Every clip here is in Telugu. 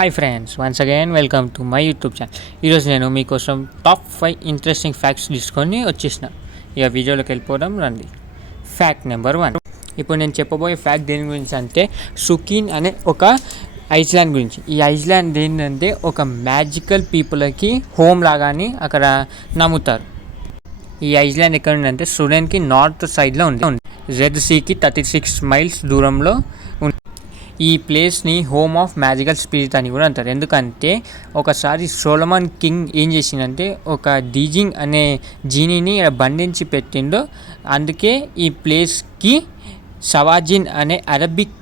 Hi friends, once again welcome to my YouTube channel. ఈరోజు నేను మీకోసం టాప్ 5 ఇంట్రెస్టింగ్ ఫ్యాక్ట్స్ తీసుకొని వచ్చేసిన. ఇక వీడియోలోకి వెళ్ళిపోవడం రండి. Fact number 1. ఇప్పుడు నేను చెప్పబోయే ఫ్యాక్ట్ దేని గురించి అంటే సుకీన్ అనే ఒక ఐస్లాండ్ గురించి. ఈ ఐస్లాండ్ ఏంటంటే ఒక మ్యాజికల్ పీపుల్కి హోమ్ లాగాని అక్కడ నమ్ముతారు. ఈ ఐస్లాండ్ ఎక్కడ ఉందంటే స్వీడన్కి నార్త్ సైడ్లో ఉంది. రెడ్ సీకి 36 మైల్స్ దూరంలో ఉంది. ఈ ప్లేస్ని హోమ్ ఆఫ్ మ్యాజికల్ స్పిరిట్ అని కూడా అంటారు. ఎందుకంటే ఒకసారి సోలమన్ కింగ్ ఏం చేసిందంటే ఒక డీజింగ్ అనే జీనీని బంధించి పెట్టిండో, అందుకే ఈ ప్లేస్కి సవాజిన్ అనే అరబిక్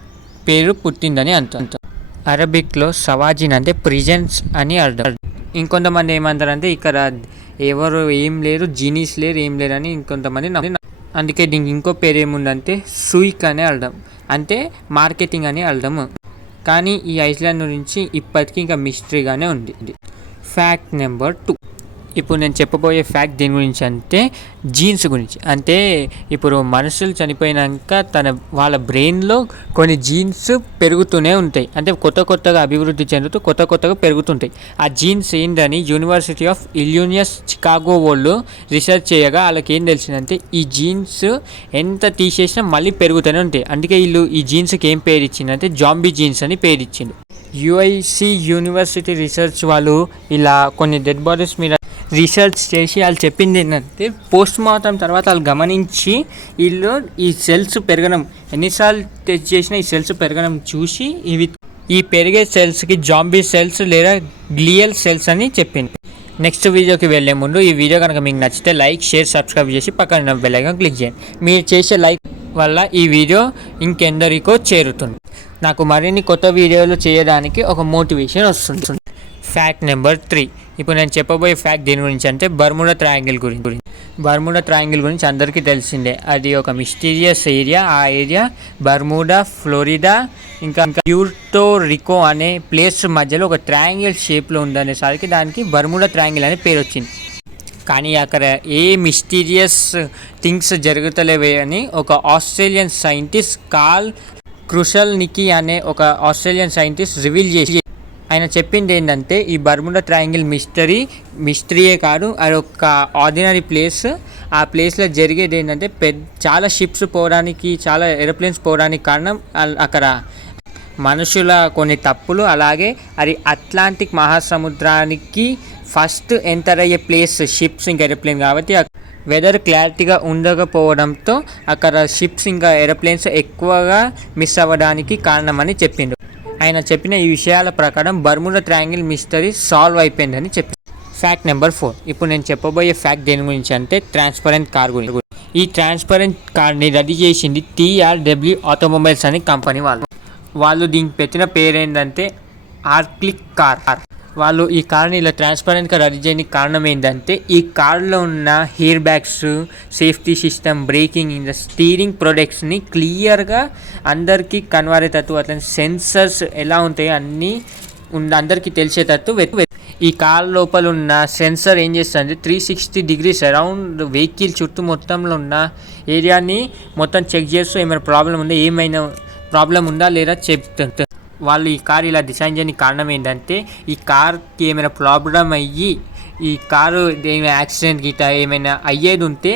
పేరు పుట్టిందని అంటారు. అరబిక్లో సవాజిన్ అంటే ప్రిజెన్స్ అని అర్థం. ఇంకొంతమంది ఏమంటారంటే ఇక్కడ ఎవరు ఏం లేరు, జీనీస్ లేరు, ఏం లేరు అని ఇంకొంతమంది. అందుకే దీనికి ఇంకో పేరు ఏముందంటే సూయిక్ అనే అర్థం, అంటే మార్కెటింగ్ అని అర్థము. కానీ ఈ ఐస్లాండ్ గురించి ఇప్పటికీ ఇంకా మిస్టరీగానే ఉంది. Fact number 2. ఇప్పుడు నేను చెప్పబోయే ఫ్యాక్ట్ దేని గురించి అంటే జీన్స్ గురించి. అంటే ఇప్పుడు మనుషులు చనిపోయినాక వాళ్ళ బ్రెయిన్లో కొన్ని జీన్స్ పెరుగుతూనే ఉంటాయి. అంటే కొత్తగా అభివృద్ధి చెందుతూ కొత్తగా పెరుగుతుంటాయి. ఆ జీన్స్ ఏంటని యూనివర్సిటీ ఆఫ్ ఇల్యూనియస్ చికాగో వాళ్ళు రీసెర్చ్ చేయగా వాళ్ళకి ఏం తెలిసిందంటే ఈ జీన్స్ ఎంత తీసేసినా మళ్ళీ పెరుగుతూనే ఉంటాయి. అందుకే వీళ్ళు ఈ జీన్స్కి ఏం పేరు ఇచ్చిందంటే జాంబీ జీన్స్ అని పేరు ఇచ్చిండు. యుఐసి యూనివర్సిటీ రీసెర్చ్ వాళ్ళు ఇలా కొన్ని డెడ్ బాడీస్ మీద రీసెర్చ్ చేసి వాళ్ళు చెప్పింది ఏంటంటే పోస్ట్ మార్టం తర్వాత వాళ్ళు గమనించి వీళ్ళు ఈ సెల్స్ పెరగడం ఎన్నిసార్లు టెస్ట్ చేసినా ఈ సెల్స్ పెరగడం చూసి ఈ పెరిగే సెల్స్కి జాంబీ సెల్స్ లేదా గ్లియల్ సెల్స్ అని చెప్పింది. నెక్స్ట్ వీడియోకి వెళ్ళే ముందు ఈ వీడియో కనుక మీకు నచ్చితే లైక్, షేర్, సబ్స్క్రైబ్ చేసి పక్కన బెల్ ఐకాన్ క్లిక్ చేయండి. మీరు చేసే లైక్ వల్ల ఈ వీడియో ఇంకెందరికో చేరుతుంది. నాకు మరిన్ని కొత్త వీడియోలు చేయడానికి ఒక మోటివేషన్ వస్తుంది. Fact number 3. ఇప్పుడు నేను చెప్పబోయే ఫ్యాక్ట్ దేని గురించి అంటే బర్ముడా ట్రయాంగిల్ గురించి. బర్ముడా ట్రయాంగిల్ గురించి అందరికీ తెలిసిందే. అది ఒక మిస్టీరియస్ ఏరియా. ఆ ఏరియా బర్ముడా, ఫ్లోరిడా ఇంకా ప్యూర్టో రికో అనే ప్లేస్ మధ్యలో ఒక ట్రయాంగిల్ షేప్లో ఉందనేసరికి దానికి బర్ముడా ట్రయాంగిల్ అనే పేరు వచ్చింది. కానీ అక్కడ ఏ మిస్టీరియస్ థింగ్స్ జరుగుతలేవే అని ఒక ఆస్ట్రేలియన్ సైంటిస్ట్ కార్ల్ క్రుషెల్నికీ అనే ఒక ఆస్ట్రేలియన్ సైంటిస్ట్ రివీల్ చేసి ఆయన చెప్పింది ఏంటంటే ఈ బర్ముడా ట్రయాంగిల్ మిస్టరీయే కాదు, అది ఒక ఆర్డినరీ ప్లేస్. ఆ ప్లేస్లో జరిగేది ఏంటంటే చాలా షిప్స్ పోవడానికి, చాలా ఏరోప్లేన్స్ పోవడానికి కారణం అక్కడ మనుషుల కొన్ని తప్పులు. అలాగే అది అట్లాంటిక్ మహాసముద్రానికి ఫస్ట్ ఎంటర్ అయ్యే ప్లేస్ షిప్స్ ఇంకా ఏరోప్లేన్ కాబట్టి వెదర్ క్లారిటీగా ఉండకపోవడంతో అక్కడ షిప్స్ ఇంకా ఏరోప్లేన్స్ ఎక్కువగా మిస్ అవ్వడానికి కారణమని చెప్పిండు. ఆయన చెప్పిన ఈ విషయాల ప్రకారం బర్ముడా ట్రయాంగిల్ మిస్టరీ సాల్వ్ అయిపోయిందని చెప్పింది. Fact number 4. ఇప్పుడు నేను చెప్పబోయే ఫ్యాక్ట్ దేని గురించి అంటే ట్రాన్స్పరెంట్ కార్ గురించి. ఈ ట్రాన్స్పరెంట్ కార్ని రెడీ చేసింది TRW ఆటోమొబైల్స్ అనే కంపెనీ వాళ్ళు దీనికి పెట్టిన పేరు ఏంటంటే ఆర్క్లిక్ కార్. వాళ్ళు ఈ కార్ని ఇలా ట్రాన్స్పరెంట్గా రెడీ చేయడానికి కారణం ఏంటంటే ఈ కార్లో ఉన్న hair bags, safety system, breaking, ఇంకా స్టీరింగ్ ప్రొడక్ట్స్ని క్లియర్గా అందరికీ కనబడేటట్టు, అట్లా సెన్సర్స్ ఎలా ఉంటాయో అన్నీ అందరికీ తెలిసేటట్టు ఈ కార్ లోపల ఉన్న సెన్సర్ ఏం చేస్తుంది 360 degrees అరౌండ్ వెహికల్ చుట్టూ మొత్తంలో ఉన్న ఏరియాని మొత్తం చెక్ చేస్తూ ఏమైనా ప్రాబ్లం ఉందా లేదా చెప్తుంది. వాళ్ళు ఈ కార్ ఇలా డిజైన్ చేయడానికి కారణం ఏంటంటే ఈ కార్కి ఏమైనా ప్రాబ్లం అయ్యి ఈ కారు ఏమైనా యాక్సిడెంట్ గిట్ట ఏమైనా అయ్యేది ఉంటే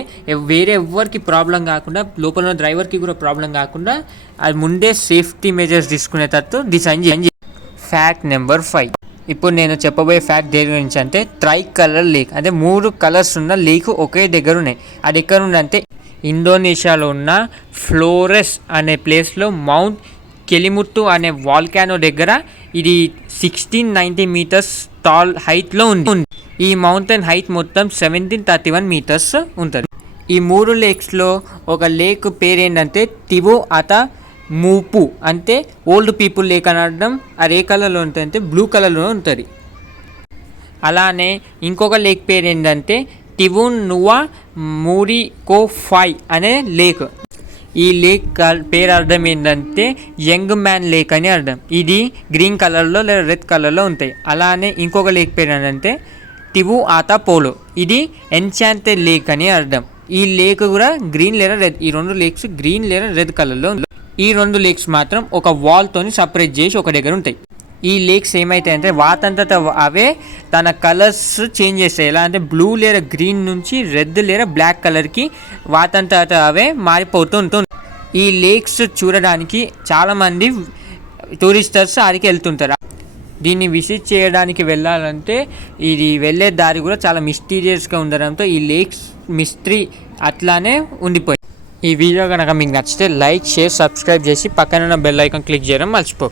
వేరే ఎవరికి ప్రాబ్లం కాకుండా, లోపల ఉన్న డ్రైవర్కి కూడా ప్రాబ్లం కాకుండా అది ముందే సేఫ్టీ మెజర్స్ తీసుకునేటట్టు డిజైన్ చేయండి. Fact number 5. ఇప్పుడు నేను చెప్పబోయే ఫ్యాక్ట్ దేని గురించి అంటే ట్రై కలర్ లేక్. అంటే 3 కలర్స్ ఉన్న లేక్ ఒకే దగ్గర ఉన్నాయి. అది ఎక్కడ ఉందంటే ఇండోనేషియాలో ఉన్న ఫ్లోరెస్ అనే ప్లేస్లో మౌంట్ కెలిముట్టు అనే వాల్కానో దగ్గర. ఇది 1690 మీటర్స్ టాల్ హైట్లో ఉంది. ఈ మౌంటైన్ హైట్ మొత్తం 1731 మీటర్స్ ఉంటుంది. ఈ 3 లేక్స్లో ఒక లేక్ పేరు ఏంటంటే తివో అత మూపు, అంటే ఓల్డ్ పీపుల్ లేక్ అని అర్థం. అది ఏ కలర్లో ఉంటుంది అంటే బ్లూ కలర్లో ఉంటుంది. అలానే ఇంకొక లేక్ పేరు ఏంటంటే టివున్ నువా మూరికోఫై అనే లేక్. ఈ లేక్ పేరు అర్థం ఏంటంటే యంగ్ మ్యాన్ లేక్ అని అర్థం. ఇది గ్రీన్ కలర్లో లేదా రెడ్ కలర్లో ఉంటాయి. అలానే ఇంకొక లేక్ పేరు ఏంటంటే టివు ఆతా పోలో, ఇది ఎన్చాంటెడ్ లేక్ అని అర్థం. ఈ లేక్ కూడా గ్రీన్ లేదా రెడ్, ఈ 2 లేక్స్ గ్రీన్ లేదా రెడ్ కలర్లో. ఈ 2 లేక్స్ మాత్రం ఒక వాల్తోని సపరేట్ చేసి ఒక దగ్గర ఉంటాయి. ఈ లేక్స్ ఏమవుతాయంటే వాటంతట అవే తన కలర్స్ చేంజ్ చేస్తాయి. ఎలా అంటే బ్లూ లేదా గ్రీన్ నుంచి రెడ్ లేదా బ్లాక్ కలర్కి వాటంతట అవే మారిపోతుంటుంది. ఈ లేక్స్ చూడడానికి చాలామంది టూరిస్టర్స్ ఆడికి వెళ్తుంటారు. దీన్ని విజిట్ చేయడానికి వెళ్ళాలంటే ఇది వెళ్ళే దారి కూడా చాలా మిస్టీరియస్గా ఉండడంతో ఈ లేక్స్ మిస్టరీ అట్లానే ఉండిపోయింది. ఈ వీడియో కనుక మీకు నచ్చితే లైక్, షేర్, సబ్స్క్రైబ్ చేసి పక్కన ఉన్న బెల్ ఐకాన్ క్లిక్ చేయడం మర్చిపోకండి.